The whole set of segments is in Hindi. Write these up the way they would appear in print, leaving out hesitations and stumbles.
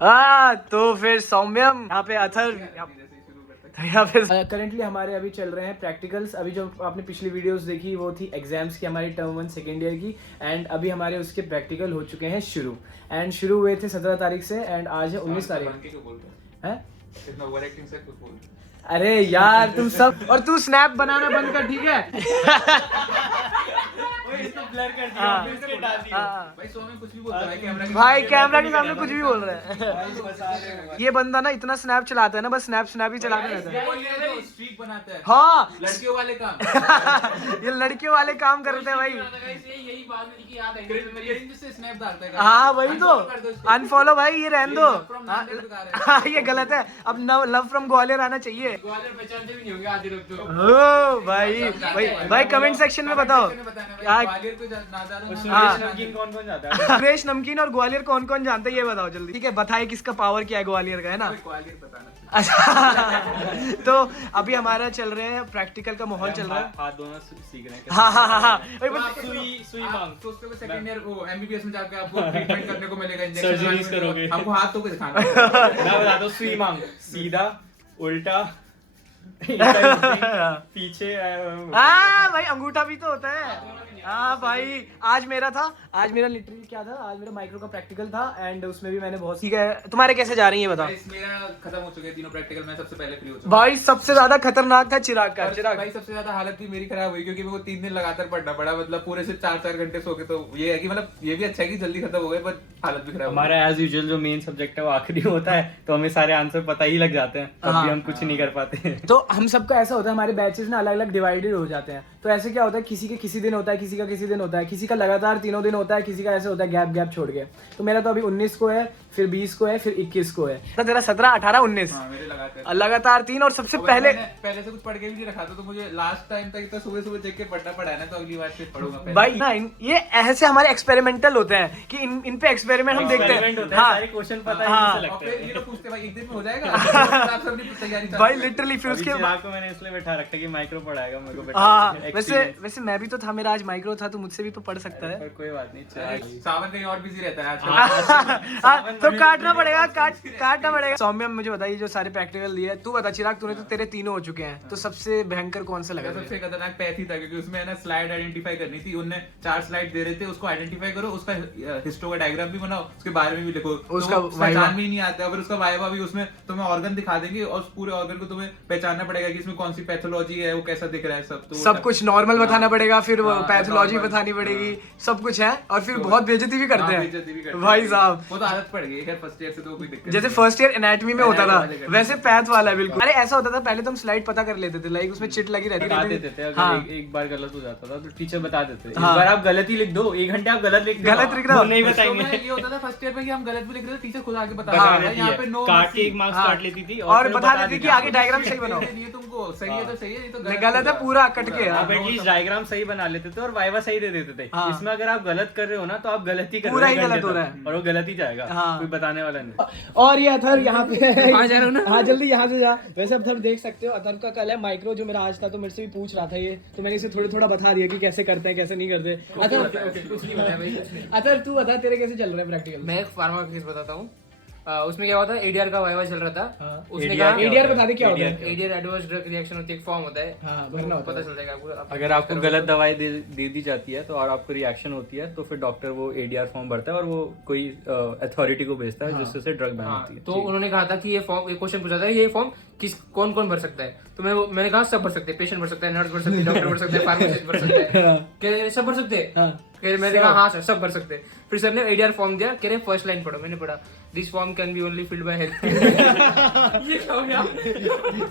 तो फिर सौम्यम यहाँ पे अथर यहाँ पे करेंटली हमारे अभी चल रहे हैं प्रैक्टिकल्स। अभी जो आपने पिछली वीडियोस देखी वो थी एग्जाम्स की, हमारी टर्म 1 सेकेंड ईयर की, एंड अभी हमारे उसके प्रैक्टिकल हो चुके हैं शुरू। एंड शुरू हुए थे 17 तारीख से एंड आज है 19 तारीख है। अरे यार तुम सब, और तू स्नैप बनाना बंद कर, ठीक है? भाई कैमरा के सामने कुछ भी बोल रहा है। ये बंदा ना इतना स्नैप चलाता है ना, बस स्नैप ही चलाते रहता है। स्ट्रीक बनाता है। हाँ लड़कियों वाले काम। ये लड़कियों वाले काम करते हैं भाई। यही बात मुझे याद है, क्रिंज से स्नैप डालता है। हाँ वही तो, अनफॉलो भाई, ये रहने दो। हाँ ये गलत है, अब लव फ्रॉम ग्वालियर आना चाहिए। ग्वालियर पहचानते भी नहीं होंगे आधे लोग तो। ओ भाई कमेंट सेक्शन में बताओ ग्वालियर को ना जानो। सुरेश नमकीन कौन कौन जाता है? सुरेश नमकीन और ग्वालियर कौन कौन जानते हैं ये बताओ जल्दी, ठीक है? बताइए किसका पावर क्या है ग्वालियर का, है ना? ग्वालियर बताना। अच्छा तो अभी हमारा चल रहे हैं, प्रैक्टिकल का माहौल चल रहा है। हाथ दोनों सीख रहे हैं। हाँ सुई मांग। सोचते हो सेकंड ईयर को एमबीबीएस में जाके आपको ट्रीटमेंट करने को मिलेगा, सर्जरीज करोगे। हमको हाथ तो दिखाना। मैं बताता हूँ, सुई मांग सीधा उल्टा पीछे। हाँ भाई अंगूठा भी तो होता है। हाँ भाई आज मेरा लिटरली क्या था, आज मेरा माइक्रो का प्रैक्टिकल था एंड उसमें भी मैंने बहुत। ठीक है तुम्हारे कैसे जा रही है बता? मेरा खत्म हो चुके हैं तीनों प्रैक्टिकल, मैं सबसे पहले फ्री हो चुका। भाई सबसे ज्यादा खतरनाक था चिराग का। चिराग भाई सबसे ज्यादा हालत भी मेरी खराब हुई क्योंकि मेरे को 3 दिन लगातार पढ़ना पड़ा, मतलब पूरे से 4-4 घंटे सो के। तो ये है कि मतलब ये भी अच्छा है कि जल्दी खत्म हो गए, पर हालत भी खराब। हमारा एज यूजुअल जो मेन सब्जेक्ट है वो आखिरी होता है, तो हमें सारे आंसर पता ही लग जाते हैं, तब भी हम कुछ नहीं कर पाते। तो हम सबका ऐसा होता है, हमारे बैचेस ना अलग अलग डिवाइडेड हो जाते हैं। तो ऐसे क्या होता है, किसी के किसी दिन होता है, किसी का किसी दिन होता है, किसी का लगातार तीनों दिन होता है, किसी का ऐसे होता है गैप छोड़ के। तो मेरा तो अभी 19 को है, फिर 20 को है, फिर 21 को है। तो तेरा 17, 18, 19 लगातार 3। और सबसे पहले से कुछ पढ़ के भी नहीं रखा था, तो मुझे लास्ट टाइम तक तो सुबह देख के पढ़ना पड़ा है ना, तो अगली बार से पढ़ूंगा भाई ना। ये ऐसे हमारे एक्सपेरिमेंटल होते हैं कि इन पे एक्सपेरिमेंट हम देखते हैं। हाँ सारे क्वेश्चन पता ही नहीं लगते हैं। ये लोग पूछते भाई एक दिन में हो जाएगा। आप सब अपनी तैयारी भाई लिटरली फिर उसके चिराग को मैंने इसलिए बैठा रखा कि माइक्रो पढ़ाएगा मेरे को। हाँ वैसे मैं भी तो था, मेरा आज माइक्रो था, तो मुझसे भी तो पढ़ सकता है। कोई बात नहीं, चिराग सावन कहीं और बिजी रहता है तो काटना पड़ेगा। सौम्य मुझे बताइए जो सारे प्रैक्टिकल दिए, तू बता चिराग, तूने तो तेरे तीनों हो चुके हैं, तो सबसे भयंकर कौन सा लगा? सबसे खतरनाक पैथ ही था, क्योंकि उसमें है ना स्लाइड आइडेंटिफाई करनी थी। उनने 4 स्लाइड दे रहे थे, उसको आइडेंटिफाई करो, उसका हिस्टो का डायग्राम भी बनाओ, उसके बारे में भी लिखो। उसका पहचान भी नहीं आता, अगर उसका वाइवा भी, उसमें तुम्हें ऑर्गन दिखा देंगे और उस पूरे ऑर्गन को तुम्हें पहचानना पड़ेगा कि इसमें कौन सी पैथोलॉजी है, वो कैसा दिख रहा है, सब कुछ नॉर्मल बताना पड़ेगा, फिर पैथोलॉजी बतानी पड़ेगी, सब कुछ है। और फिर बहुत बेइज्जती भी करते हैं भाई साहब। वो तो आदत पड़ गई है फर्स्ट ईयर से, तो कोई दिक्कत। जैसे फर्स्ट ईयर एनाटॉमी में होता था वैसे पैथ वाला बिल्कुल। अरे ऐसा होता था पहले तो हम स्लाइड पता कर लेते थे, लाइक उसमें चिट लगी रहती थी। अगर एक बार गलत हो जाता था तो टीचर बता देते थे, एक बार आप गलत ही लिख दो, 1 घंटे आप गलत लिख रहे हो, नहीं बताएंगे। ये होता था फर्स्ट ईयर में कि हम गलत भी लिख रहे थे, टीचर खुद आके बता रहा है, यहाँ पे नो काट के 1 मार्क्स काट लेती थी और बता देती थी कि आगे डायग्राम सही बनाओ। ये तुमको सही है तो सही है, नहीं तो गलत है पूरा कट के। आप एटलीस्ट डायग्राम सही बना लेते थे और वाइवा सही दे देते थे। इसमें अगर आप गलत कर रहे हो ना, तो आप गलत ही कर रहे हो, पूरा ही गलत हो रहा है और वो गलत ही जाएगा, कोई बताने वाला नहीं। और ये अथर यहाँ पे हाँ जल्दी यहाँ से जा। वैसे अथर देख सकते हो, अथर का कल है माइक्रो, जो मेरा आज था, तो मेरे से भी पूछ रहा था ये, तो मैंने इसे थोड़ा बता दिया कि कैसे करते हैं कैसे नहीं करते। अथर तू बता तेरे कैसे चल रहा है प्रैक्टिकल? मैं एक फार्मा केस बताता हूँ। उसमें क्या होता है, एडीआर का वाइवा चल रहा था। उसने कहा एडीआर बता दे क्या होता है? एडीआर एडवर्स ड्रग रिएक्शन होती है, एक फॉर्म होता है, भरना होता पता चल जाएगा आपको। अगर आपको गलत दवाई दे दी जाती है तो और आपको रिएक्शन होती है, तो फिर डॉक्टर वो एडीआर फॉर्म भरता है और वो कोई अथॉरिटी को भेजता है जिससे से ड्रग बैन होती है। तो उन्होंने कहा था कि ये फॉर्म, एक क्वेश्चन पूछा था, ये फॉर्म कौन कौर सकता है? तो मैंने कहा सब भर सकते हैं, पेशेंट भर सकता है, नर्स भर सकते हैं, डॉक्टर भर सकते हैं, फार्मासिस्ट भर सकते हैं। कह रहे सब भर सकते हैं? मैंने कहा हाँ सर सब भर सकते हैं। फिर सर ने एडीआर फॉर्म दिया, कह रहे फर्स्ट लाइन पढ़ो। मैंने पढ़ा, this form can be only filled by health. ये क्या हो गया?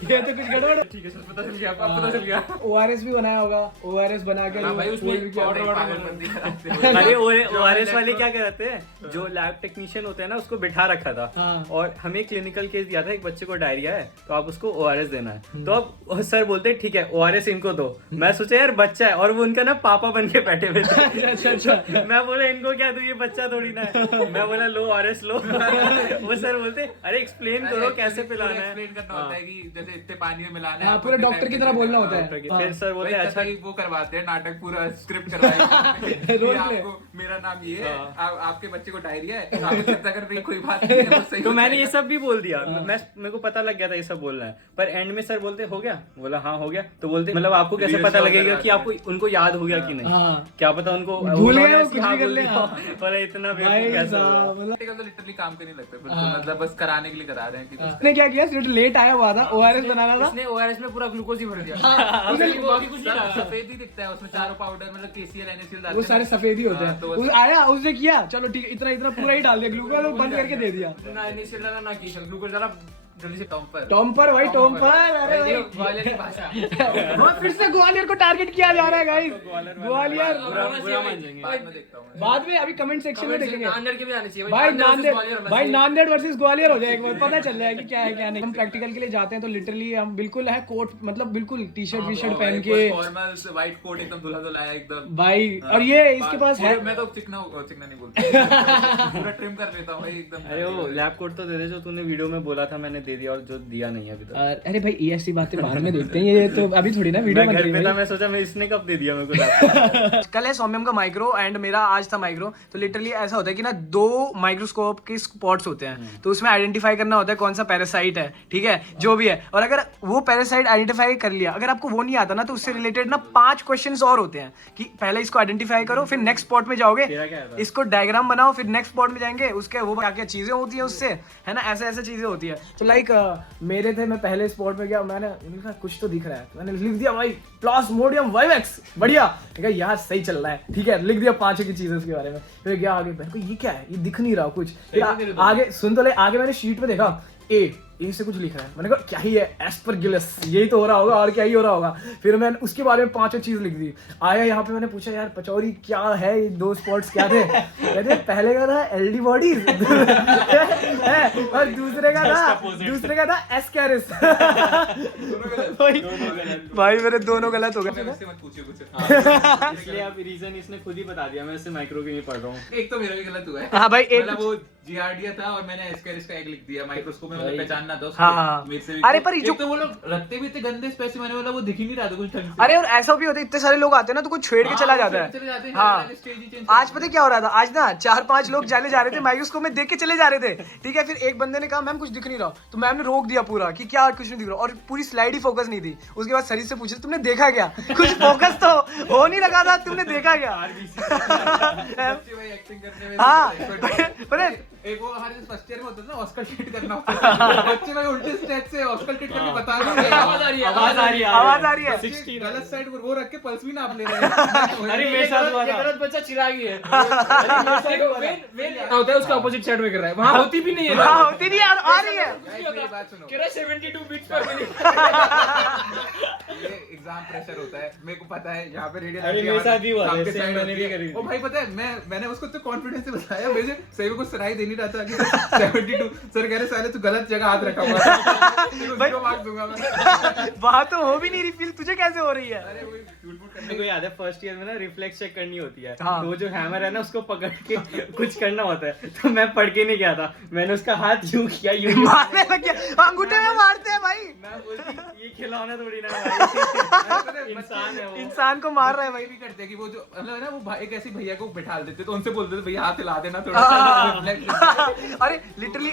ये तो कुछ गड़बड़। ठीक है सर, पता चल गया, अब पता चल गया। ओआरएस भी बनाया होगा, ओआरएस बना के भाई उसमें अरे ओआरएस वाले क्या करते हैं, जो लैब टेक्नीशियन होते हैं ना, उसको बिठा रखा था और हमें क्लिनिकल केस दिया था, एक बच्चे को डायरिया है तो आप उसको ओआरएस देना है। तो अब सर बोलते हैं ठीक है ओआरएस इनको दो। मैं सोचा यार बच्चा है, और वो उनका ना पापा बन के बैठे हुए थे। अच्छा मैं बोला इनको क्या दूं, ये बच्चा थोड़ी ना है। मैं बोला लो ORS लो। वो सर बोलते अरे एक्सप्लेन करो कैसे पिलाना है। एक्सप्लेन करना होता है कि जैसे इतने पानी में मिलाना है, हाँ, पूरे डॉक्टर की तरह बोलना होता है। फिर सर बोलते अच्छा वो करवाते हैं नाटक, पूरा स्क्रिप्ट करवाएंगे रोल कि प्ले। आपको मेरा नाम ये है, आपके बच्चे को डायरिया है, आप चिंता कर रही कोई बात नहीं है, वो सही तो हो मैंने ये जाएगा। सब भी बोल दिया। मेरे को पता लग गया था ये सब बोलना है, पर एंड में सर बोलते हो गया, बोला हाँ हो गया। तो बोलते मतलब आपको कैसे पता लगेगा कि आपको उनको याद हो गया कि नहीं, हाँ। क्या पता उनको भूल गए उन्होंने वो ऐसे कुछ हाँ भी कर बोल ले, दिया। हाँ। बोला इतना भाई बेवकूफ कैसे होगा। साहब, मतलब प्रैक्टिकल तो लिटरली काम के नहीं लगते, फिर हाँ। तो मतलब बस कराने के लिए करा रहे हैं कि कुछ उसने क्या किया, सिर्फ लेट आया हुआ था, ORS बनाना था। उसने ORS में पूरा ग्लूकोज ही भर दिया। वो बाकी कुछ नहीं डाला। सफेद ही दिखता है उसमें, चारों पाउडर मतलब KCL NaCl डालते वो हैं सारे ना। सफेद ही होते हाँ, हैं। तो उस आया, उसने किया, चलो ठीक है, इतना इतना पूरा ही डाल दिया ग्लूकोज, वो बंद करके दे दिया। ना इनिशियल डाला ना कीशल, ग्लूकोज डाला जल्दी से टॉम पर टॉम्पर भाई, टॉम्पर। अरे भाई, ग्वालियर की भाषा। हाँ, फिर से ग्वालियर को टारगेट किया जा रहा है गाइस। ग्वालियर बुरा मान जाएंगे। बाद में देखता हूँ मैं। बाद में अभी कमेंट सेक्शन में देखेंगे नांदेड़ के भी आने चाहिए भाई। नांदेड़ वर्सेस भाई, नांदेड़ वर्सेस ग्वालियर हो जाएगा, पता चल जाएगा कि क्या है क्या नहीं। हम प्रैक्टिकल के लिए जाते हैं तो लिटरली हम बिल्कुल है कोट, मतलब बिल्कुल टी-शर्ट वी-शर्ट पहन के फॉर्मल्स, व्हाइट कोट एकदम दुल्हा दुल्हा एकदम भाई। और ये इसके पास है, मैं तो चिकना नहीं बोलता, पूरा ट्रिम कर लेता हूँ भाई एकदम। अरे वो लैब कोट तो दे दे जो तूने वीडियो में बोला था, मैंने दे दिया और जो दिया नहीं है अभी तक। अरे भाई ये ऐसी बातें बाद में देखते हैं, ये तो अभी थोड़ी ना वीडियो मैं बन घर रही पे था, है। मैं सोचा मैं इसने कब दे दिया मेरे को। कल है सौम्यम का माइक्रो एंड मेरा आज था माइक्रो। तो लिटरली ऐसा होता है कि ना 2 माइक्रोस्कोप के स्पॉट्स होते हैं, तो उसमें आइडेंटिफाई करना होता है कौन सा पैरासाइट है, ठीक है, जो भी है। और अगर वो पैरासाइट आइडेंटिफाई कर लिया, अगर आपको वो नहीं आता ना, तो उससे रिलेटेड ना 5 क्वेश्चंस और होते हैं कि पहले इसको आइडेंटिफाई करो, फिर नेक्स्ट स्पॉट में जाओगे, तेरा क्या था? इसको डायग्राम बनाओ, फिर नेक्स्ट स्पॉट में जाएंगे, उसके वो क्या क्या चीजें होती है उससे, है ना, ऐसे ऐसे चीजें होती है। तो लाइक मेरे थे, मैं पहले स्पॉट में गया, मैंने कहा कुछ तो दिख रहा है, तो मैंने लिख दिया भाई प्लाज्मोडियम वाइवेक्स, बढ़िया। मैंने कहा यार सही चल रहा है, ठीक है, लिख दिया 5 की चीजें उसके बारे में। फिर गया आगे, मेरे को ये क्या है, ये दिख नहीं रहा कुछ। फिर आगे सुन तो ले, आगे मैंने शीट में देखा ए से कुछ लिख रहा है, मैंने कहा क्या ही है, एस्परगिलस, यही तो हो रहा होगा, और क्या ही हो रहा होगा। फिर मैंने उसके बारे में 5 चीज लिख दी। आया यहाँ पे, मैंने पूछा यार पचौरी क्या है, ये 2 स्पॉट्स क्या थे? कहते पहले का था LD बॉडीज और दूसरे का था एस्कैरिस। भाई मेरे दोनों गलत हो गए। मुझसे मत पूछिए कुछ। इसलिए अब रीजन इसने खुद ही बता दिया, मैं इससे माइक्रो की नहीं पढ़ रहा हूँ। एक तो मेरा भी गलत हुआ है। हाँ भाई, एक मतलब वो जियार्डिया था और मैंने एस्कैरिस का एग लिख दिया, माइक्रोस्कोप में मतलब पहचानना था उसको। हाँ, हाँ। मेरे से भी अरे पर ये जो- एक तो वो लोग रखते भी थे गंदे स्पेसिमेन, वाला वो दिख ही नहीं रहा था कुछ ढंग से। अरे और ऐसा भी होता है, इतने सारे लोग आते हैं ना, तो कुछ छेड़ के चला जाता चले जाते है। हैं, हाँ, स्टेज ही चेंज आज पता है क्या हो रहा था, आज ना 4-5 लोग जाने जा रहे थे, माइक्रोस्कोप में देख के चले जा रहे थे, ठीक है। फिर एक बंदे ने कहा मैम कुछ दिख नहीं रहा, तो मैम ने रोक दिया पूरा कि क्या कुछ नहीं दिख रहा, और पूरी स्लाइड ही फोकस नहीं थी। उसके बाद सरी से पूछा तुमने देखा क्या, कुछ फोकस तो हो नहीं लगा था, तुमने देखा क्या? बच्चे भाई एक्टिंग करने में हाँ, expert पता है। है एक वो हमारे फर्स्ट ईयर में होता था ना, ऑस्कर शीट करना होता था। बच्चे भाई उल्टे स्टेज से ऑस्कर शीट करके बता रहे हैं, आवाज आ रही है, आवाज आ रही है, आवाज आ रही है। बच्चे गलत साइड पर वो रख के पल्स भी नाप ले रहे हैं। अरे मेरे साथ हुआ ये था। गलत बच्चा चिरागी है। होता है उसका अपोजिट साइड में कर रहा है, वहाँ होती भी नहीं है। हाँ, होती नहीं, आ रही है। Guys, मेरी बात सुनो, कह रहा है 72 बीट्स पर मिनट। ये एग्जाम प्रेशर होता है, मेरे को पता है। यहाँ पे रेडियो अरे मेरे साथ भी हुआ था, same मैंने भी करी थी। ओ भाई पता है, मैंने उसको तो कॉन्फिडेंस से बताया, मुझे सही में कुछ सुनाई दे नहीं रहा था कि 72। सर कह रहे साले तू गलत जगह हाथ रखा हुआ है, उसको मार्क्स दूंगा मैं। वहाँ तो हो भी नहीं रही फील, तुझे कैसे हो रही है? अरे वो झूठ मूठ करने मेरे को याद है फर्स्ट ईयर में ना रिफ्लेक्स चेक करनी होती है, हाँ। तो वो जो हैमर है ना उसको पकड़ के कुछ करना होता है, तो मैं पढ़ के नहीं गया था, मैंने उसका हाथ यूं किया, यूं मारने लग गया, अंगूठे में मारते हैं भाई, मैं बोलती ये खिलौना थोड़ी ना है भाई, इंसान है वो। इंसान को मार रहे हैं भाई भाई। भी करते हैं कि वो जो मतलब है ना, वो भाई एक ऐसे भैया को बैठा देते, तो उनसे बोलते थे भैया हाथ हिला देना थोड़ा। अरे लिटरली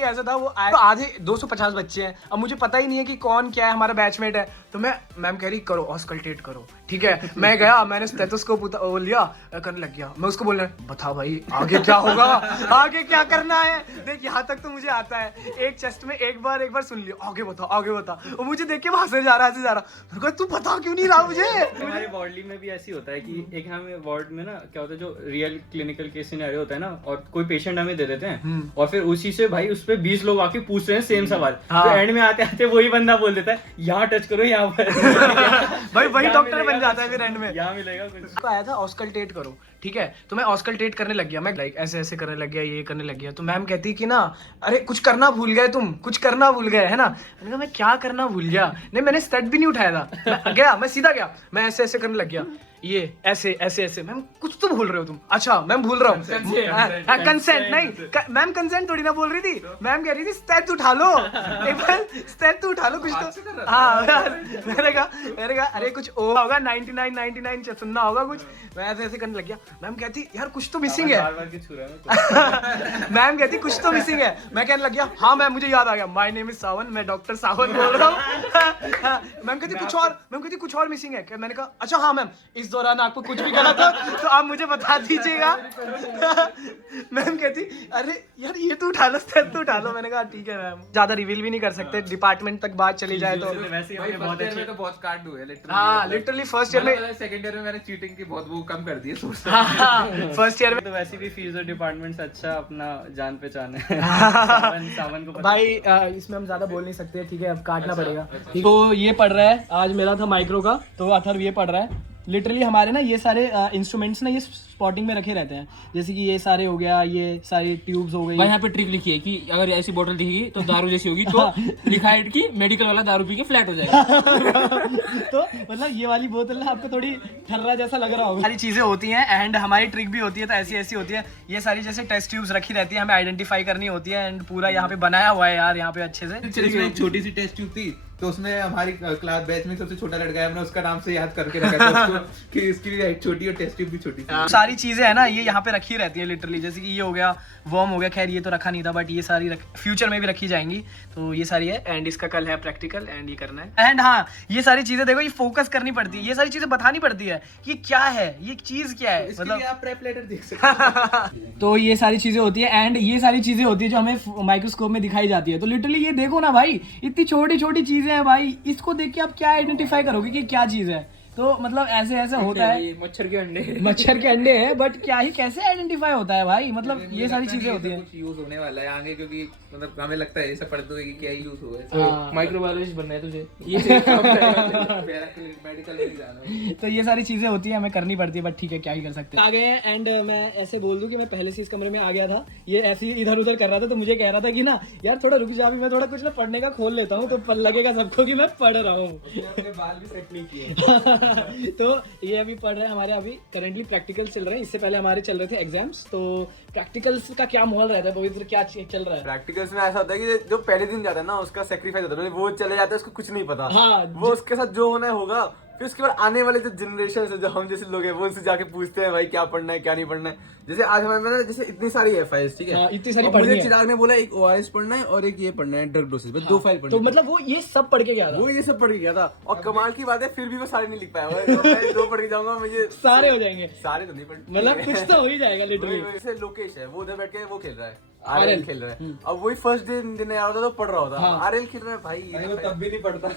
ऐसा था, वो आए तो आधे 250 बच्चे हैं, अब मुझे पता ही नहीं है कि कौन क्या है, हमारा बैचमेट है, तो मैम कह रही करो ऑस्कल्टेट करो, ठीक है। मैं गया, मैंने स्टेथोस्कोप लिया, करने लग गया। मैं उसको बोल रहा बता भाई आगे क्या होगा, आगे क्या करना है, देख यहाँ तक तो मुझे आता है, एक चेस्ट में एक बार सुन लिया, आगे बता। और मुझे देख के हंसे जा रहा मैंने कहा तू बता क्यों नहीं रहा मुझे। हमारे वार्डली में भी ऐसी होता है कि एक हमें वार्ड में ना क्या होता है, जो रियल क्लिनिकल केस सिनेरियो होता है ना, और कोई पेशेंट हमें दे देते हैं, और फिर उसी से भाई उस पे 20 लोग आके पूछ रहे हैं सेम सवाल, तो एंड में आते आते वही बंदा बोल देता है यहाँ टच करो, यहाँ पर भाई वही यहाँ डॉक्टर मिलेगा बन जाता है कुछ, फिर एंड में। यहाँ मिलेगा कुछ। आया था ऑस्कल्टेट करो, ठीक है, तो मैं ऑस्कल्टेट करने लग गया, मैं लाइक ऐसे करने लग गया, ये करने लग गया, तो मैम कहती कि ना अरे कुछ करना भूल गए तुम, कुछ करना भूल गए, है ना। मैंने कहा मैं क्या करना भूल गया, नहीं मैंने स्टेट भी नहीं उठाया था, मैं सीधा गया, मैं ऐसे करने लग गया। ये ऐसे ऐसे ऐसे। मैम कुछ तो भूल रहे हो तुम। अच्छा मैम भूल रहा हूँ, कंसेंट नहीं मैम, कंसेंट थोड़ी ना बोल रही थी मैम, कह रही थी स्टेप उठा लो, एक बार स्टेप उठा लो कुछ तो। हाँ मैंने कहा अरे कुछ होगा 99 सुनना होगा कुछ। मैं ऐसे ऐसे करने लग गया। मैम कहती यार कुछ तो मिसिंग है। मैम कहती कुछ तो मिसिंग है। मैं कहने लग गया हाँ मैम मुझे याद आ गया, माय नेम इज सावन, मैं डॉक्टर सावन बोल रहा हूँ। मैम कहती कुछ और मिसिंग है। मैंने कहा अच्छा हाँ मैम, इस दौरान आपको कुछ भी गलत हो तो आप मुझे बता दीजिएगा। मैम कहती अरे यार ये तो उठा लो, स्टेप तो उठा लो। मैंने कहा ठीक है मैम, ज्यादा रिवील भी नहीं कर सकते, डिपार्टमेंट तक बात चली जाए तो। वैसे ही भाई हमने बहुत फर्स्ट ईयर अच्छे में तो बहुत कांड हुए लिटरली। हाँ लिटरली फर्स्ट ईयर में, सेकंड ईयर में मैंने चीटिंग की बहुत वो कम कर दी है सोचता। फर्स्ट ईयर में तो वैसे भी फिजियो डिपार्टमेंट से अच्छा अपना जान पहचान है। सावन को पता भाई इसमें हम ज्यादा बोल नहीं सकते, ठीक है अब काटना पड़ेगा। तो ये पढ़ रहा है, आज मेरा था माइक्रो का, तो अथर्व ये पढ़ रहा है। लिटरली हमारे ना ये सारे इंस्ट्रूमेंट्स ना ये स्पॉटिंग में रखे रहते हैं, जैसे कि ये सारे हो गया, ये सारी ट्यूब्स हो गई। भाई यहाँ पे ट्रिक लिखी है कि अगर ऐसी बोतल दिखेगी तो दारू जैसी होगी, तो लिखा है कि मेडिकल वाला दारू पी के फ्लैट हो जाएगा। तो मतलब ये वाली बोतल ना आपको थोड़ी ठर्रा जैसा लग रहा होगा। सारी चीजें होती हैं एंड हमारी ट्रिक भी होती है, तो ऐसी ऐसी होती है। ये सारी जैसे टेस्ट ट्यूब्स रखी रहती है, हमें आइडेंटिफाई करनी होती है एंड पूरा यहाँ पे बनाया हुआ है यार यहाँ पे अच्छे से। इसमें एक छोटी सी टेस्ट ट्यूब थी, तो उसमें हमारी क्लास बैच में सबसे छोटा लड़का है, हमने उसका नाम से याद करके रखा था उसको कि इसकी भी हाइट छोटी और टेस्ट ट्यूब भी छोटी थी। सारी चीजें है ना ये यहाँ पे रखी रहती है लिटरली, जैसे कि ये हो गया वर्म हो गया, खैर ये तो रखा नहीं था बट ये सारी फ्यूचर में भी रखी जाएंगी, तो ये सारी है। एंड इसका कल है प्रैक्टिकल एंड ये करना है। एंड हाँ ये सारी चीजें देखो ये फोकस करनी पड़ती है, ये सारी चीजें बतानी पड़ती है कि क्या है ये चीज क्या है, मतलब आप प्रेप लेटर देख सकते हैं। तो ये सारी चीजें होती है एंड ये सारी चीजें होती है जो हमें माइक्रोस्कोप में दिखाई जाती है। तो लिटरली ये देखो ना भाई, इतनी छोटी छोटी चीजें हैं भाई, इसको देख के आप क्या आइडेंटिफाई करोगे कि क्या चीज है। तो मतलब ऐसे ऐसे होता है, ये मच्छर के अंडे, मच्छर के अंडे हैं बट क्या ही कैसे आइडेंटिफाई होता है भाई, मतलब ये सारी चीजें होती हैं। कुछ यूज होने वाला है आगे, क्योंकि मतलब हमें लगता है ऐसा पढ़ते हुए कि क्या यूज होगा। माइक्रोबायोलॉजिस्ट बनना है तुझे, ये मेडिकल में जाना है। तो ये सारी चीजें होती है, हमें करनी पड़ती है बट ठीक है क्या ही कर सकते हैं। आ गए हैं एंड मैं ऐसे बोल दूं कि मैं पहले से इस कमरे में आ गया था, ये ऐसे ही इधर उधर कर रहा था, तो मुझे कह रहा था कि ना यार थोड़ा रुक जा, अभी मैं थोड़ा कुछ ना पढ़ने का खोल लेता हूँ तो लगेगा सबको कि मैं पढ़ रहा हूँ। बाल भी सेट नहीं किए। तो ये अभी पढ़ रहे हैं, हमारे अभी करेंटली प्रैक्टिकल्स चल रहे हैं, इससे पहले हमारे चल रहे थे एग्जाम्स। तो प्रैक्टिकल्स का क्या माहौल रहता है पवित्र, क्या चल रहा है? प्रैक्टिकल्स में ऐसा होता है कि जो पहले दिन जाता है ना उसका सेक्रीफाइस होता है, वो चले जाता है उसको कुछ नहीं पता। हाँ, वो उसके साथ जो होना है होगा, फिर उसके बाद आने वाले जो जनरेशन है, जो हम जैसे लोग हैं, वो उनसे जाके पूछते हैं भाई क्या पढ़ना है क्या नहीं पढ़ना है। जैसे आज हमारे में जैसे इतनी सारी FIs, ठीक है, हाँ, इतनी सारी और पढ़नी मुझे है। चिराग ने बोला एक ORS पढ़ना है और एक ये पढ़ना है ड्रग डोसेज, बस 2 फाइल पढ़नी तो है। मतलब वो ये सब पढ़ के गया था, वो ये सब पढ़ के गया था और कमाल की बात है फिर भी वो सारे नहीं लिख पाया। मैं 2 पढ़ के जाऊंगा, मुझे सारे हो जाएंगे, सारे तो नहीं पढ़, मतलब कुछ तो हो ही जाएगा लिटरली। जैसे लोकेश है वो उधर बैठ के वो खेल रहा है, RL खेल रहा है। अब वही फर्स्ट दिन आया होता तो पढ़ रहा होता, RL खेल रहा है भाई, वो तब भी नहीं पढ़ता।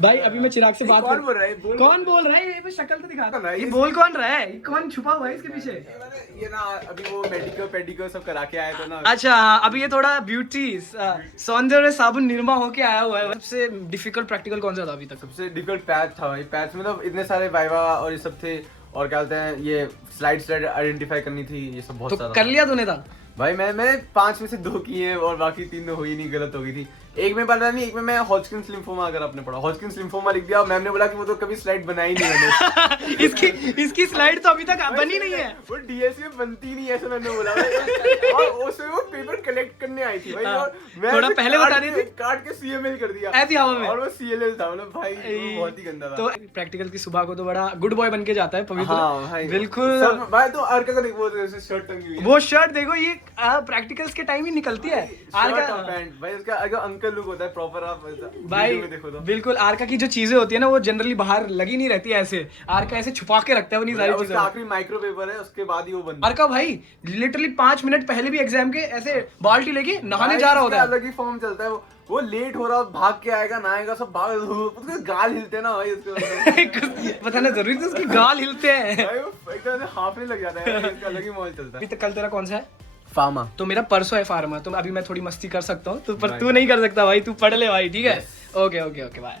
भाई अभी मैं चिराग से बात कौन बोल रहा है? कौन बोल रहा है? ये शक्ल तो दिखा, ये बोल कौन रहा है? कौन छुपा हुआ है इसके पीछे? ये ना अभी वो मेडिकल पेडिकल सब करा के आया था ना। अच्छा अभी ये थोड़ा ब्यूटी सौंदर्य साबुन निर्मा होके आया हुआ है। सबसे डिफिकल्ट प्रैक्टिकल कौन सा था अभी तक? सबसे डिफिकल्ट पैच था भाई, पैच में मतलब इतने सारे वाइवा और ये सब थे, और क्या बोलते हैं ये स्लाइड आइडेंटिफाई करनी थी, ये सब बहुत तो सारा कर लिया तूने था? भाई मैंने 5 में से 2 किए और बाकी 3 तो हुई नहीं, गलत हो गई थी। एक में पता नहीं, एक में मैं हॉजकिंस लिम्फोमा, अगर आपने पढ़ा हॉजकिंस लिम्फोमा लिख दिया, मैम ने बोला कि वो तो कभी स्लाइड बनाई नहीं मैंने। इसकी स्लाइड तो अभी तक बनी नहीं है, वो DSC में बनती नहीं है, ऐसा मैंने बोला भाई। और उसमें वो पेपर कलेक्ट करने आई थी भाई, और मैं थोड़ा ऐसे पहले बता रही थी, काट के CML कर दिया ऐसी हवा में, और वो CLL था, मतलब भाई वो बहुत ही गंदा था। तो प्रैक्टिकल की सुबह को तो बड़ा गुड बॉय बन के जाता है पवित्र। हाँ भाई बिल्कुल सब भाई। तो अर्का का देखो वो शर्ट टंगी हुई है, वो शर्ट देखो, ये प्रैक्टिकल्स के टाइम ही निकलती है। शर्ट और पैंट भाई, उसका अगर अंकल लुक होता है प्रॉपर, आप भाई वीडियो में देखो तो बिल्कुल आरका की जो चीजें होती है ना वो जनरली बाहर लगी नहीं रहती है, ऐसे आरका ऐसे छुपा के रखता है वो नहीं सारी चीजें। उसका आखिरी माइक्रो पेपर है, उसके बाद ही वो बनता है। आरका भाई लिटरली 5 मिनट पहले भी एग्जाम के ऐसे बाल्टी लेके नहाने जा रहा होता है। अलग ही फॉर्म चलता है वो लेट हो रहा, भाग के आएगा, नहाएगा, सब भाग, उसके गाल हिलते हैं ना भाई उसके। बताना जरूरी था, उसकी गाल हिलते हैं भाई वो एकदम हाफने लग जाता है, इसका अलग ही माहौल चलता है। अभी तक कल तेरा कौन सा है? फार्मा। तो मेरा परसों है फार्मा, तो अभी मैं थोड़ी मस्ती कर सकता हूँ तो, पर तू नहीं कर सकता भाई, तू पढ़ ले भाई, ठीक है? Okay okay okay bye.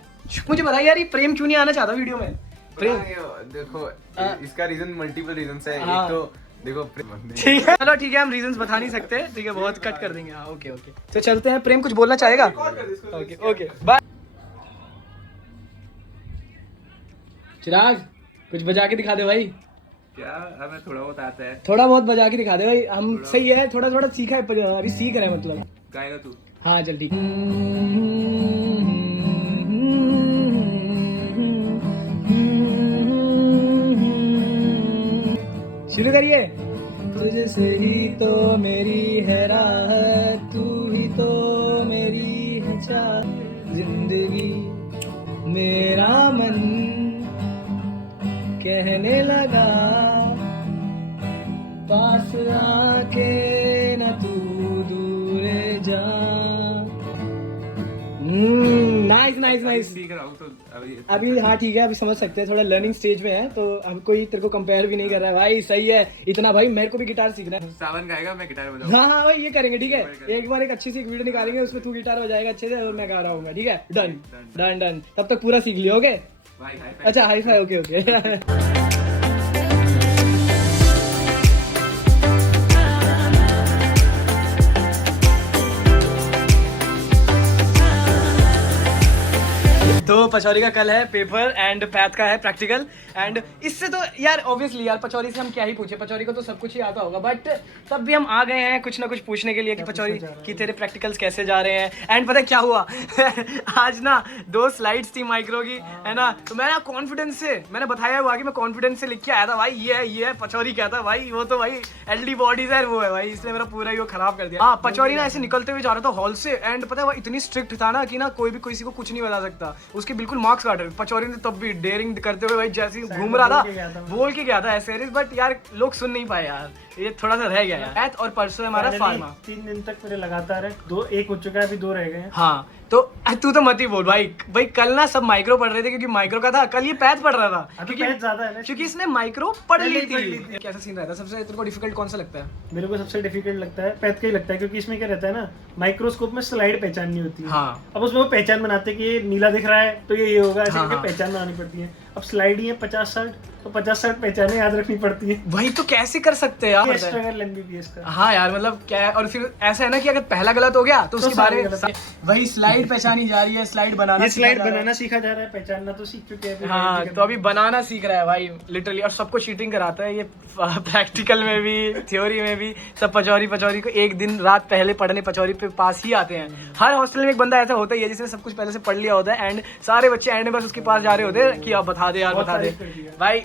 मुझे बता यार ये प्रेम क्यों नहीं आना चाहता वीडियो में? प्रेम देखो इसका रीजन मल्टीपल रीजंस है। हाँ। एक तो देखो ठीक है, चलो ठीक है, हम रीजंस बता नहीं सकते, ठीक है, बहुत कट कर देंगे। हाँ ओके ओके, तो चलते हैं। प्रेम कुछ बोलना चाहेगा? Okay okay bye. चिराग कुछ बजा के दिखा दे भाई। क्या हमें थोड़ा बहुत आता है। थोड़ा बहुत बजा के दिखा दे भाई, हम सही है, थोड़ा थोड़ा सीखा है, अभी सीख रहे हैं मतलब। गाएगा तू? हाँ चल ठीक। शुरू करिए। तुझसे ही तो मेरी है राहत, तू ही तो मेरी है चाहत, जिंदगी मेरा मन कहने लगा, पास आके न तू दूर जा। Nice nice nice. सीख रहा हूँ तो अभी हाँ ठीक है, अभी समझ सकते हैं, थोड़ा लर्निंग स्टेज में है तो हम कोई तेरे को कंपेयर भी नहीं कर रहा है भाई। सही है इतना भाई, मेरे को भी गिटार सीखना है। सावन गाएगा, मैं गिटार बजाऊंगा। हाँ हाँ भाई ये करेंगे ठीक है। एक बार एक अच्छी सी एक वीडियो निकालेंगे, उसमें तू गिटार बजाएगा अच्छे से और मैं गा रहा हूँ, ठीक है। Done done done. तब तक पूरा सीख लियोगे? भाई हाई फाइव। अच्छा हाई फाई, ओके ओके। तो पचौरी का कल है पेपर एंड पैथ का है प्रैक्टिकल। एंड इससे तो यार ऑब्वियसली यार पचौरी से हम क्या ही पूछे, पचौरी को तो सब कुछ ही आता होगा, बट तब भी हम आ गए हैं कुछ ना कुछ पूछने के लिए कि पचौरी कि तेरे प्रैक्टिकल्स कैसे जा रहे हैं। एंड पता है क्या हुआ आज ना 2 स्लाइड्स थी माइक्रो की, है ना, तो मैं ना कॉन्फिडेंस से, मैंने बताया हुआ कि मैं कॉन्फिडेंस से लिख के आया था भाई, ये है पचौरी क्या था भाई, वो तो भाई एलडी बॉडीज है वो है भाई, इसलिए मेरा पूरा ही वो खराब कर दिया। हाँ पचौरी ना ऐसे निकलते हुए जा रहा था हॉल से, एंड पता है वो इतनी स्ट्रिक्ट था ना कि ना कोई भी किसी को कुछ नहीं बता सकता, उसके बिल्कुल मार्क्स काट रहे। पचौरी ने तब भी डेयरिंग करते हुए भाई जैसे ही घूम रहा था बोल के गया था ऐसे, बट यार लोग सुन नहीं पाए यार, ये थोड़ा सा रह गया यार। मैथ और परसों हमारा फार्मा 3 दिन तक मेरे लगातार है, 2 1 हो चुका है, अभी 2 रह गए हैं। हाँ तो तू तो मत ही बोल भाई, भाई कल ना सब माइक्रो पढ़ रहे थे क्योंकि माइक्रो का था, कल ये पैथ पढ़ रहा था पैथ ज्यादा है ना, क्योंकि इसने माइक्रो पढ़ ली थी। कैसा सीन रहता है? सबसे तेरे को डिफिकल्ट कौन सा लगता है? मेरे को सबसे डिफिकल्ट लगता है पैथ का ही लगता है, क्योंकि इसमें क्या रहता है ना, माइक्रोस्कोप में स्लाइड पहचाननी होती है। हाँ। अब उसमें वो पहचान बनाते हैं कि ये नीला दिख रहा है तो ये होगा, ऐसे करके पहचान बनानी पड़ती है। अब स्लाइड ही है 50-60, तो 50-60 पहचाने याद रखनी पड़ती है। वही तो कैसे कर सकते हैं यार? स्ट्रगल एमबीबीएस का। हाँ यार मतलब क्या है, और फिर ऐसा है ना कि अगर पहला गलत हो गया तो उसके बारे में वही स्लाइड पहचानी जा रही है, स्लाइड बनाना, स्लाइड बनाना सीखा जा रहा है, पहचानना तो सीख चुके हैं। हाँ तो अभी बनाना सीख रहा है भाई लिटरली, और सबको चीटिंग कराता है ये प्रैक्टिकल में भी थ्योरी में भी। सब पचौरी को एक दिन रात पहले पढ़ने पचौरी पे पास ही आते हैं। हर हॉस्टल में एक बंदा ऐसा होता ही है जिसने सब कुछ पहले से पढ़ लिया होता है, एंड सारे बच्चे एंड में बस उसके पास जा रहे होते हैं कि आप बता दे यार, बता दे भाई।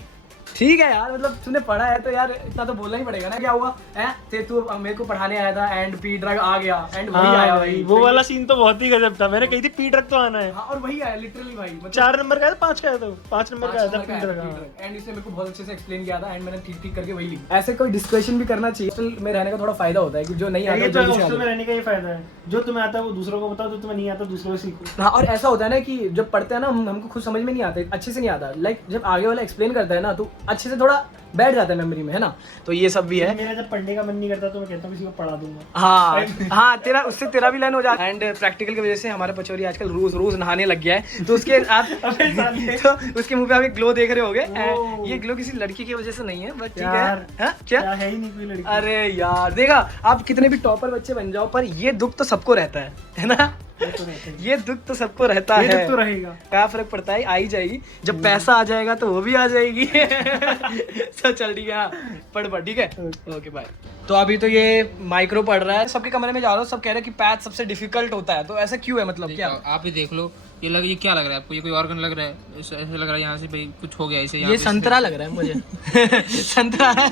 ठीक है यार, मतलब तूने पढ़ा है तो यार इतना तो बोलना ही पड़ेगा ना। क्या हुआ है तू मेरे को पढ़ाने आया था एंड पी ड्रग आ गया, एंड वही आया भाई। वो वाला सीन तो बहुत ही गजब था, मैंने कही थी पी ड्रग तो आना है। हाँ, और वही आया लिटरली भाई, मतलब 4 नंबर का है, 5 का है, तो 5 नंबर का आया था पी ड्रग। एंड इसने मेरे को बहुत अच्छे से एक्सप्लेन किया था, एंड मैंने ठीक करके वही ली। ऐसे कोई डिस्कशन भी करना चाहिए, हॉस्टल में रहने का थोड़ा फायदा होता है कि जो नहीं आता ये तो हॉस्टल में रहने का ये फायदा है, जो तुम्हें आता है वो दूसरों को बताओ, जो तुम्हें नहीं आता दूसरों को सीखो। हाँ, और ऐसा होता है ना कि जब पढ़ते हैं ना हमको खुद समझ में नहीं आता, अच्छे से नहीं आता, लाइक जब आगे वाला एक्सप्लेन करता है ना तो अच्छे से थोड़ा बैठ जाता है मेमोरी में, है ना। तो ये सब भी है। मेरा जब पढ़ने का मन नहीं करता तो मैं कहता हूँ किसी को पढ़ा दूंगा। हाँ हाँ, तेरा उससे तेरा भी लर्न हो जाता है। एंड प्रैक्टिकल की वजह से हमारा पचौरी आजकल रोज नहाने लग गया है, तो उसके आप तो उसके मुंह पे आप एक ग्लो देख रहे होगे। ये ग्लो किसी लड़की की वजह से नहीं है, बट ठीक है। क्या है ही नहीं कोई लड़की। अरे यार देखा, आप कितने भी टॉपर बच्चे बन जाओ पर ये दुख तो सबको रहता है ना। ये दुख तो सबको रहता है, दुख तो रहेगा। क्या फर्क पड़ता है, आई जाएगी। जब पैसा आ जाएगा तो वो भी आ जाएगी। तो चल ठीक है, पढ़ ठीक है, ओके बाय। तो अभी तो ये माइक्रो पढ़ रहा है, सबके कमरे में जा रहा हूँ, सब कह रहे हैं कि पैथ सबसे डिफिकल्ट होता है, तो ऐसा क्यों है? मतलब क्या आप ही देख लो, ये क्या लग रहा है आपको? ये कोई ऑर्गन लग रहा है? ऐसे लग रहा है यहाँ से भाई कुछ हो गया ऐसे। ये संतरा लग रहा है मुझे। संतरा है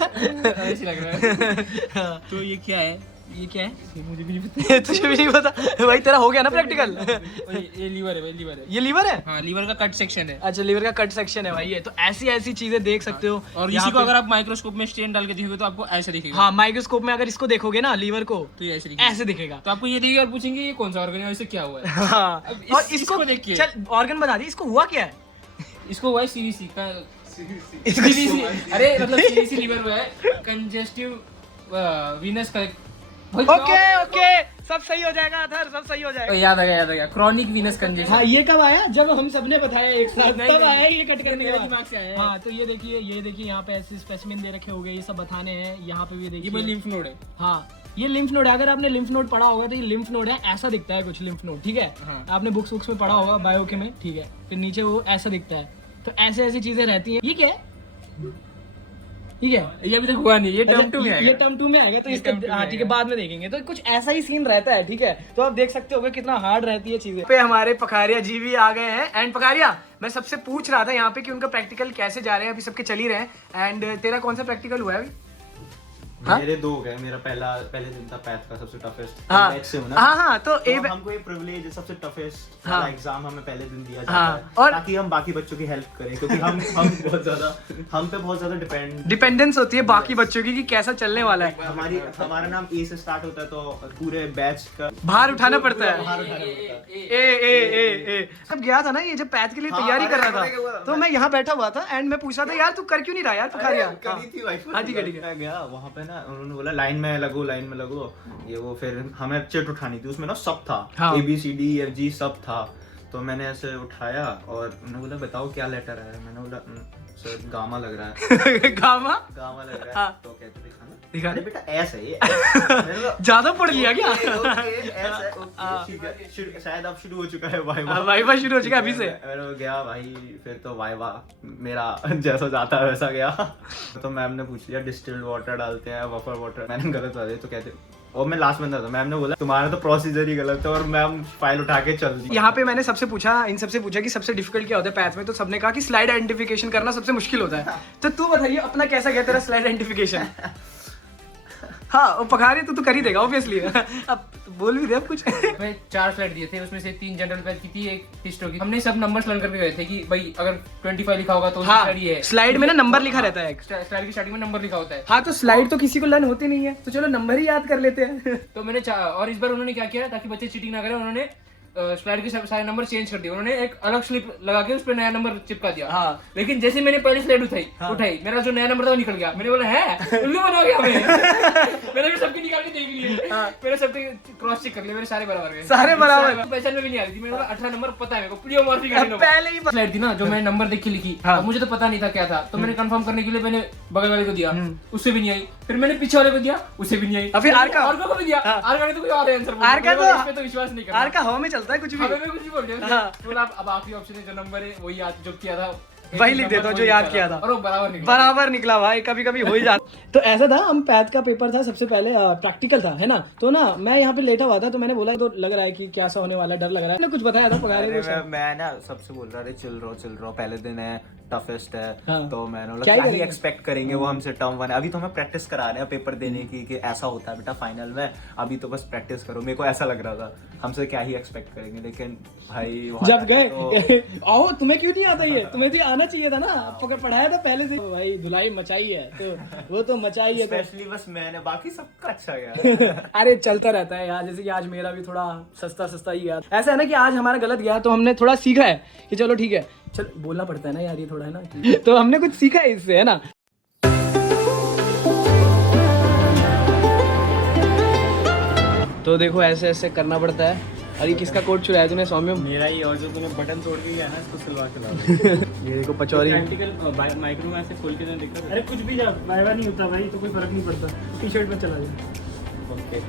ऐसे लग रहा है। तो ये क्या है? ये क्या है मुझे भी नहीं पता। तुझे भी नहीं पता भाई? तेरा हो गया ना प्रैक्टिकल? ये लीवर है भाई, लीवर है। ये लीवर है? हाँ, लीवर का कट सेक्शन है। अच्छा, लीवर का कट सेक्शन है भाई ये। तो ऐसी चीजें देख सकते हो। और इसी को अगर आप माइक्रोस्कोप में स्टेन डाल के देखोगे तो आपको ऐसा दिखेगा। हाँ, माइक्रोस्कोप में अगर इसको देखोगे ना लीवर को तो ये ऐसे दिखेगा। तो आपको ये देखिए और पूछेंगे ये कौन सा ऑर्गन है, इससे क्या हुआ है। हाँ, और इसको देखिए, चल ऑर्गन बता दी, इसको हुआ क्या है? इसको हुआ है सीवीसी का। अरे मतलब सीवीसी लीवर हुआ है, कंजेस्टिव वीनस का। ओके सब सही हो जाएगा अथर, सब सही हो जाएगा। याद आ गया, क्रॉनिक वीनस कंजेशन। हाँ, ये कब आया? जब हम सबने बताया एक साथ, तब आया ये कट करने के दिमाग से आया। हाँ, तो ये देखिए यहाँ पे ऐसे स्पेसिमेन दे रखे होंगे, ये सब बताने हैं। यहाँ पे भी देखिए, ये लिम्फ नोड है। हाँ, ये लिम्फ नोड है। अगर आपने लिम्फ नोड पढ़ा होगा तो ये लिम्फ नोड है, ऐसा दिखता है कुछ लिम्फ नोड, ठीक है। आपने बुक्स में पढ़ा होगा बायो के में, ठीक है। फिर नीचे वो ऐसा दिखता है। तो ऐसी चीजें रहती हैं। ये क्या है? ठीक है, ये अभी तक हुआ नहीं, ये टर्म 2 में ये आएगा। टर्म 2 में आएगा, तो इसका term 2 में हाँ ठीक है, आएगा। बाद में देखेंगे। तो कुछ ऐसा ही सीन रहता है, ठीक है। तो आप देख सकते हो कितना हार्ड रहती है चीजें। पे हमारे पखारिया जी भी आ गए हैं। एंड पखारिया, मैं सबसे पूछ रहा था यहाँ पे कि उनका प्रैक्टिकल कैसे जा रहे हैं, अभी सबके चल ही रहे हैं। एंड तेरा कौन सा प्रैक्टिकल हुआ है अभी? हाँ? मेरे 2 गए, मेरा पहले दिन था पैथ का सबसे टफेस्ट। हाँ से हूं ना, हाँ, तो तो हमको ये प्रिविलेज है, सबसे टफेस्ट हाँ। एग्जाम हमें पहले दिन दिया जाता हाँ, है, और- ताकि हम बाकी बच्चों की हेल्प करें, क्योंकि हम हम पे बहुत ज्यादा डिपेंडेंस होती है बाकी बच्चों की कि कैसा चलने वाला है। हमारा नाम ए से स्टार्ट होता है, तो पूरे बैच का बाहर उठाना पड़ता है। बाहर उठाना पड़ता है। ए सब गया था ना ये जब पैथ के लिए हाँ, तैयारी कर अरे, रहा अरे, था, तो मैं यहाँ बैठा हुआ था एंड मैं पूछ रहा था यार तू कर क्यों नहीं रहा यार पखारिया। करी थी भाई। हाँ, ठीक है, ठीक है। मैं गया वहाँ पे ना, उन्होंने बोला लाइन में लगो ये वो, फिर हमें चिट उठानी थी, उसमें ना सब था, हाँ। ABCDEFG सब था। तो मैंने ऐसे उठाया और उन्होंने बोला बताओ क्या लेटर है। मैंने बोला सर गामा लग रहा है। गामा गामा लग रहा है। हाँ। तो कहते दिखाना दिखा अरे बेटा ऐसा है ये। मैंने बोला, ज्यादा पढ़ लिया क्या? ओके, ऐसा, ओके, ठीक है, शायद अब शुरू हो चुका है वाइवा। वाइवा शुरू हो चुका है अभी से। मैंने गया भाई, फिर तो वाइवा मेरा जैसा जाता है वैसा गया। तो मैम ने पूछ लिया डिस्टिल्ड वाटर डालते हैं बफर वाटर, मैंने गलत बता दिया। तो कहते, और मैं लास्ट बंदा था, मैम ने बोला तुम्हारा तो प्रोसीजर ही गलत है, और मैम फाइल उठा के चल दी। यहाँ पे मैंने सबसे पूछा, इन सबसे पूछा कि सबसे डिफिकल्ट क्या होता है पैथ में, तो सबने कहा कि स्लाइड आइडेंटिफिकेशन करना सबसे मुश्किल होता है। तो तू बताइए अपना कैसा गया तेरा स्लाइड आइडेंटिफिकेशन? हाँ, वो पखारी तो तू कर ही देगा ऑब्वियसली। अब बोल भी दे अब कुछ। मैं 4 स्लाइड दिए थे, उसमें से 3 जनरल पैथ की थी, एक हिस्ट्री की। हमने सब नंबर्स लर्न करके गए थे कि भाई अगर 25 लिखा होगा तो हाँ, स्लाइड ये है। स्लाइड में ना नंबर लिखा रहता है। स्लाइड की स्टार्टिंग में नंबर लिखा होता है। हाँ, तो स्लाइड तो किसी को लर्न होती नहीं है, तो चलो नंबर ही याद कर लेते हैं। तो मैंने और इस बार उन्होंने क्या किया ताकि बच्चे चीटिंग ना करें, उन्होंने स्लाइड के सारे नंबर चेंज कर दिए। उन्होंने एक अलग स्लिप लगा के उस पर नया नंबर चिपका दिया। हाँ। लेकिन जैसे मैंने पहली स्लाइड उठाई मेरा जो नया नंबर था वो निकल गया। मैंने बोला है उल्लू बना गया मैं। मैंने भी सबकी निकाल के देख लिए। मैंने सबके क्रॉस चेक कर लिया, मेरे सारे बराबर गए। सारे बराबर। पहचान में भी नहीं आ रही थी। मैंने बोला 18 नंबर पता है मेरे को, प्लियोमॉर्फिक पहले ही स्लाइड थी ना जो मैंने नंबर देख के लिखी। हाँ। अब मुझे तो पता नहीं था क्या था, तो मैंने कंफर्म करने के लिए मैंने बगल वाले को दिया, उससे भी नहीं आई। फिर मैंने पीछे वाले को दिया, उससे भी नहीं आई। और फिर आर का? को भी दिया। हाँ। आर का ने तो कोई और आंसर बोला। आर का मैंने बोला, तो- इस पे तो विश्वास नहीं करना। आर का हवा में चलता है कुछ भी। हाँ, मैंने कुछ भी बोल दिया। हाँ। बोला अब आखिरी ऑप्शन है जो नंबर है वही याद जो किया था वही लिख देता हूँ जो याद किया था। और वो बराबर निकला भाई, कभी कभी हो ही जाता। तो ऐसा था, हम पैथ का पेपर था सबसे पहले, प्रैक्टिकल था है ना। तो ना मैं यहाँ पे लेटा हुआ था, तो मैंने बोला तो लग रहा है कि क्या सा होने वाला, डर लग रहा है। मैंने कुछ बताया था पगारे को। मैं ना सबसे बोल रहा था चिल रहो, पहले दिन है, टफेस्ट है। हाँ। तो मैंने बोला क्या ही क्या ही करेंगे? एक्सपेक्ट करेंगे वो हमसे टर्म 1 है। अभी तो हमें प्रैक्टिस करा रहे हैं पेपर देने की कि ऐसा होता है बेटा फाइनल में, अभी तो बस प्रैक्टिस करो। मेरे को ऐसा लग रहा था हमसे क्या ही एक्सपेक्ट करेंगे, लेकिन भाई वहाँ जब जाके तो- गए आओ तुम्हें क्यों नहीं आता ये, तुम्हें तो आना चाहिए था ना, पकड़ पढ़ाया था पहले से। भाई धुलाई मचाई है, तो वो तो मचाई है। तो स्पेशली बस मैंने, बाकी सबका अच्छा गया। अरे चलता रहता है यार, जैसे कि आज मेरा भी थोड़ा सस्ता ही यार। ऐसा है ना कि आज हमारा गलत गया, तो हमने थोड़ा सीखा है कि चलो ठीक है, चल बोलना पड़ता है ना यार, ये थोड़ा है ना। तो हमने कुछ सीखा है इससे, है ना। तो देखो ऐसे ऐसे करना पड़ता है। अरे किसका कोट चुराया तूने सौम्य? मेरा ही, और जो तूने बटन तोड़ के गया ना इसको सिलवा के ला। ये देखो पचौरी। प्रैक्टिकल माइक्रो में ऐसे खोल के ना दिक्कत अरे कुछ भी जब वाइवा नहीं होता भाई तो कोई फर्क नहीं पड़ता, टी शर्ट में चला जाए। ओके।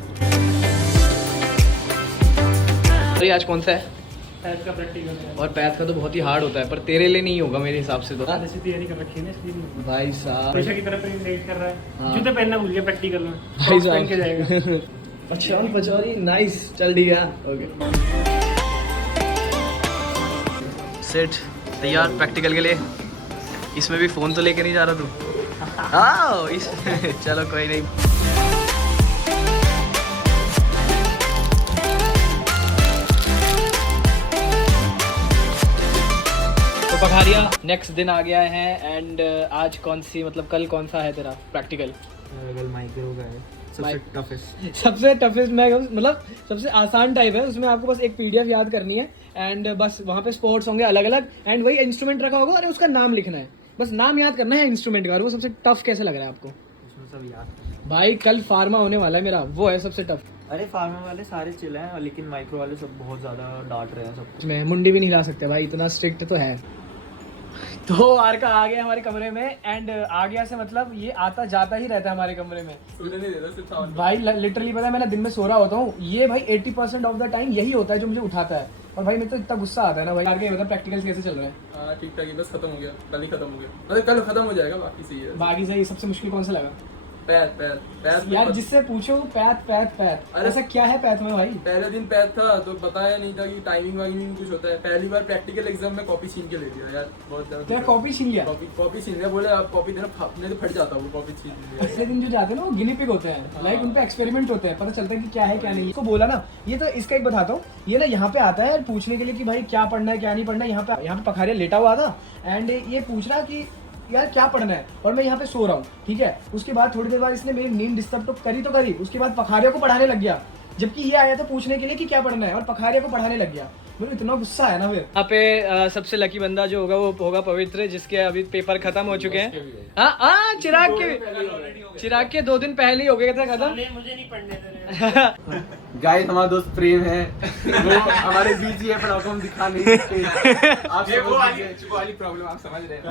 अरे आज कौन सा है? पैथ का प्रैक्टिकल है। और पैथ का तो बहुत ही हार्ड होता है, पर तेरे लिए नहीं होगा मेरे हिसाब से तो। जैसे तैयारी कर रखी है ना इसलिए नहीं। भाई साहब, पेशा की तरफ लेट कर रहा हाँ। है, जूते पहनना भूल गया प्रैक्टिकल में, भाई Crocs पहन के जाएगा। साहब। अच्छा पचौरी, नाइस, चल ठीक है, ओके। सेट तैयार प्रैक्टिकल के लिए। इसमें भी फोन तो लेके नहीं जा रहा तू? हाँ इस चलो कोई नहीं। तो पखारिया नेक्स्ट दिन आ गया है एंड आज कौन सी, मतलब कल कौन सा है तेरा प्रैक्टिकल? कल माइक्रो का है सबसे टफेस्ट। सबसे टफेस्ट मैं मतलब सबसे आसान टाइप है, उसमें आपको बस एक पीडीएफ याद करनी है एंड बस वहाँ पे स्पोर्ट्स होंगे अलग अलग एंड वही इंस्ट्रूमेंट रखा होगा और उसका नाम लिखना है, बस नाम याद करना है इंस्ट्रूमेंट का। और वो सबसे टफ कैसे लग रहा है आपको? उसमें सब याद। भाई कल फार्मा होने वाला है मेरा, वो है सबसे टफ। अरे फार्मा वाले सारे चिल हैं, लेकिन माइक्रो वाले सब बहुत ज्यादा डांट रहे हैं सब। मैं मुंडी भी नहीं हिला सकते भाई, इतना स्ट्रिक्ट तो है। तो आर्का आ गया हमारे कमरे में एंड आ गया से मतलब ये आता जाता ही रहता है हमारे कमरे में भाई। लिटरली पता है मैं ना दिन में सो रहा होता हूँ, ये भाई 80% ऑफ द टाइम यही होता है जो मुझे उठाता है। और भाई मेरे तो इतना गुस्सा आता है ना भाई। आगे मतलब प्रैक्टिकल्स कैसे चल रहे हैं? ठीक ठाक, बस खत्म हो गया, कल ही खत्म हो गया, मतलब कल खत्म हो जाएगा, बाकी सही है। बाकी सही। सबसे मुश्किल कौन सा लगा? पैथ यार जिससे पूछो पैथ अरे ऐसा क्या है पैथ में भाई? पहले दिन पैथ था तो बताया नहीं था कि टाइमिंग वाइमिंग कुछ होता है। पहली बार प्रैक्टिकल एग्जाम में कॉपी छीन के ले लिया यार, बहुत क्या ज्यादा कॉपी छीन लिया? कॉपी छीन लिया, बोले आप कॉपी देना, मैं तो फट जाता हूँ कॉपी छीन लिया। पिछले दिन जो जाते हैं ना वो गिनी पिग होते हैं, लाइक उन पे एक्सपेरिमेंट होते हैं, पता चलता है कि क्या है क्या नहीं। इसको बोला ना, ये तो इसका एक बताता हूँ, ये ना यहाँ पे आता है पूछने के लिए कि भाई क्या पढ़ना है क्या नहीं पढ़ना है। यहाँ पे पखारिया लेटा हुआ था एंड ये पूछ रहा कि यार क्या पढ़ना है, और मैं यहाँ पे सो रहा हूँ, ठीक है। उसके बाद थोड़ी देर बाद इसने मेरी नींद डिस्टर्ब तो करी, उसके बाद पखारिया को पढ़ाने लग गया, जबकि ये आया था पूछने के लिए कि क्या पढ़ना है, और पखारिया को पढ़ाने लग गया। मेरे इतना गुस्सा है ना फिर। यहाँ पे सबसे लकी बंदा जो होगा वो होगा पवित्र, जिसके अभी पेपर खत्म हो चुके हैं। हाँ चिराग के 2 दिन पहले ही हो गए थे खत्म। मुझे नहीं पढ़ने दे रहे। गाइस हमारा दोस्त प्रेम है, वो हमारे बीच ही है पर आपको हम दिखा नहीं सकते। आप ये वो वाली प्रॉब्लम आप समझ रहे हैं,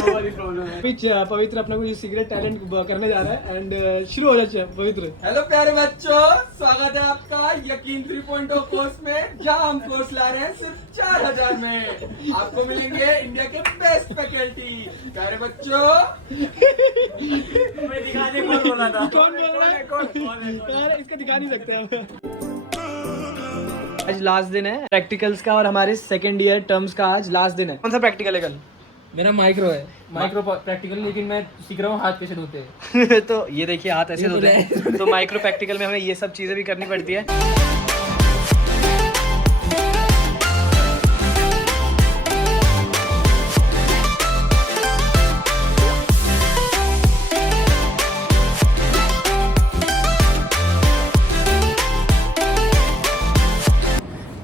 वो वाली प्रॉब्लम है। बीच पवित्र अपना कुछ सीक्रेट टैलेंट करने जा रहा है एंड शुरू हो जाए पवित्र। हेलो प्यारे बच्चों, स्वागत है आपका यकीन 3.0 कोर्स में, जहां हम कोर्स ला रहे हैं सिर्फ 4000 में। आपको मिलेंगे इंडिया के बेस्ट फैकल्टी। प्यारे बच्चों दिखा दे कौन बोला था। कौन बोल रहा है? कौन यार इसका दिखा नहीं सकते हम। आज लास्ट दिन है प्रैक्टिकल्स का और हमारे सेकेंड ईयर टर्म्स का आज लास्ट दिन है। कौन सा प्रैक्टिकल है कल? मेरा माइक्रो है, माइक्रो प्रैक्टिकल, लेकिन मैं सीख रहा हूँ हाथ कैसे धोते हैं। तो ये देखिए हाथ ऐसे धोते हैं। तो माइक्रो प्रैक्टिकल में हमें ये सब चीजें भी करनी पड़ती है।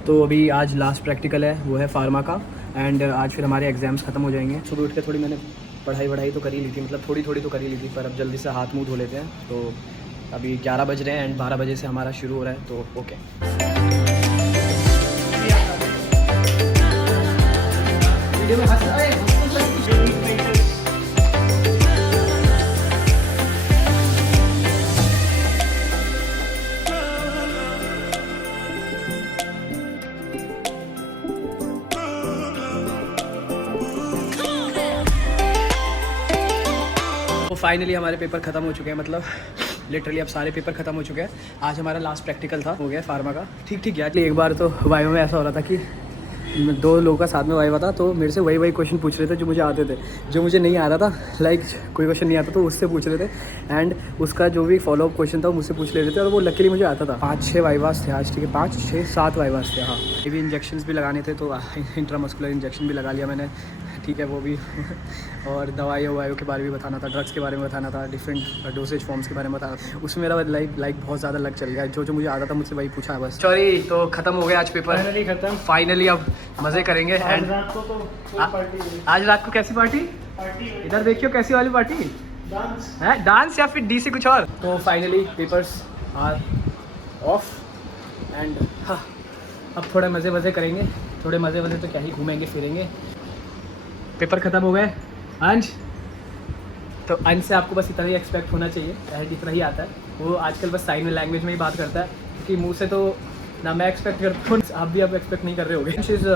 तो अभी आज लास्ट प्रैक्टिकल है, वो है फार्मा का एंड आज फिर हमारे एग्जाम्स खत्म हो जाएंगे। सुबह उठ के थोड़ी मैंने पढ़ाई तो कर ही ली थी, मतलब थोड़ी तो कर ही ली थी, पर अब जल्दी से हाथ मुंह धो लेते हैं। तो अभी 11 बज रहे हैं एंड 12 बजे से हमारा शुरू हो रहा है, तो ओके। वीडियो में फाइनली हमारे पेपर खत्म हो चुके हैं, मतलब लिटरली अब सारे पेपर खत्म हो चुके हैं। आज हमारा लास्ट प्रैक्टिकल था, हो गया फार्मा का। ठीक यार। एक बार तो वाइवा में ऐसा हो रहा था कि 2 लोगों का साथ में वाइवा था, तो मेरे से वही क्वेश्चन पूछ रहे थे जो मुझे आते थे। जो मुझे नहीं आ रहा था, लाइक कोई क्वेश्चन नहीं आता तो उससे पूछ रहे थे एंड उसका जो भी फॉलोअप क्वेश्चन था वो मुझसे पूछ ले रहे थे, और वो लकीली मुझे आता था। 5-6 वाइवास थे आज, ठीक है, 5-6-7 वाइवास थे। हाँ, ये भी इंजेक्शन भी लगाने थे, तो इंट्रामस्कुलर इंजेक्शन भी लगा लिया मैंने, ठीक है, वो भी। और दवाइयों के बारे में बताना था, ड्रग्स के बारे में बताना था, डिफरेंट डोसेज फॉर्म्स के बारे में बताना था। उसमें मेरा लाइक बहुत ज़्यादा लग चल गया। जो मुझे आता था मुझसे वही पूछा है बस। सॉरी, तो खत्म हो गया आज पेपर फाइनली। अब मज़े करेंगे एंड आज रात को कैसी पार्टी? इधर देखियो कैसी वाली पार्टी है, डांस या फिर डीसी कुछ और। तो finally papers are off and अब थोड़े मज़े करेंगे। थोड़े मज़े तो क्या ही, घूमेंगे फिरेंगे। पेपर ख़त्म हो गए अंश, तो अंश से आपको बस इतना ही एक्सपेक्ट होना चाहिए, इतना ही आता है। वो आजकल बस साइन लैंग्वेज में ही बात करता है, क्योंकि मुंह से तो ना मैं एक्सपेक्ट करता हूँ, आप भी अब एक्सपेक्ट नहीं कर रहे होगे। अंश is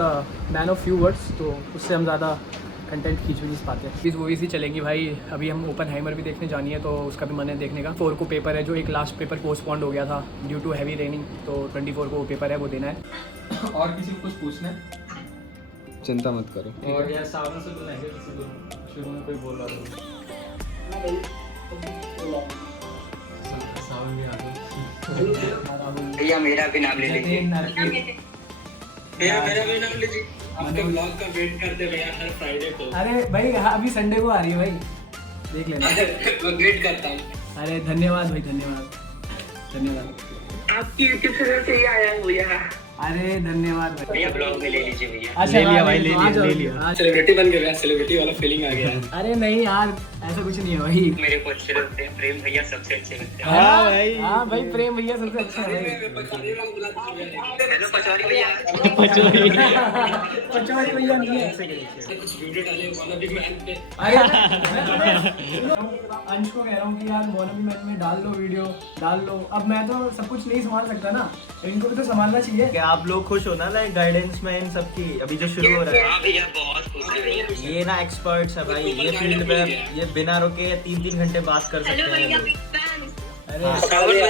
man of few words, तो उससे हम ज़्यादा कंटेंट खींच भी नहीं पाते। प्लीज़ मूवीज़ ही चलेंगी भाई। अभी हम ओपनहाइमर भी देखने जानी है, तो उसका भी मन है देखने का। 4 को पेपर है, जो एक लास्ट पेपर पोस्टपोन्ड हो गया था ड्यू टू हैवी रेनिंग, तो 24 को वो पेपर है, वो देना है। और किसी को कुछ पूछना है? चिंता मत करो। और यार सावन से बोलना है किसी को, शुरू में कोई बोल रहा था सावन भी आ गया। भैया मेरा भी नाम ले लीजिए, मेरा मेरा भी नाम लीजिए। आपके ब्लॉग का वेट करते भैया हर फ्राइडे को। अरे भाई हाँ, अभी संडे को आ रही है भाई, देख लेना। मैं वेट करता हूँ। अरे धन्यवाद भाई, धन्यवाद। आपकी यूट्यूब चैनल से ही आया हूँ यहाँ। अरे धन्यवाद भाई। भैया ब्लॉग में ले लीजिए भैया। अच्छा, ले लिया हाँ, भाई, ले आ लिया, जाओ, ले लिया। हाँ। सेलिब्रिटी बन गया, सेलिब्रिटी वाला फीलिंग आ गया। अरे नहीं यार, ऐसा कुछ नहीं है भाई। मेरे को अच्छे लगते हैं, प्रेम भैया सबसे अच्छे लगते हैं। हाँ भाई। हाँ भाई, प्रेम भैया सबसे अच्छा है। हेलो पचौरी भैया। पचौरी भैया नहीं है। कुछ वीडियो डाले वानाबी मैन पे। अरे अंश को कह रहा हूँ कि यार वानाबी मैन में डाल लो वीडियो, डाल लो। अब मैं तो सब कुछ नहीं संभाल सकता ना, इनको भी तो संभालना चाहिए। कि आप लोग खुश हो ना लाइक गाइडेंस में इन सबकी अभी जो शुरू हो रहा है। हाँ भैया बहुत खुश है भैया। ये ना एक्सपर्ट्स है भाई, ये फील्ड में ये बिना रुके 3-3 घंटे बात कर सकते हैं ये लोग। अरे सागर भैया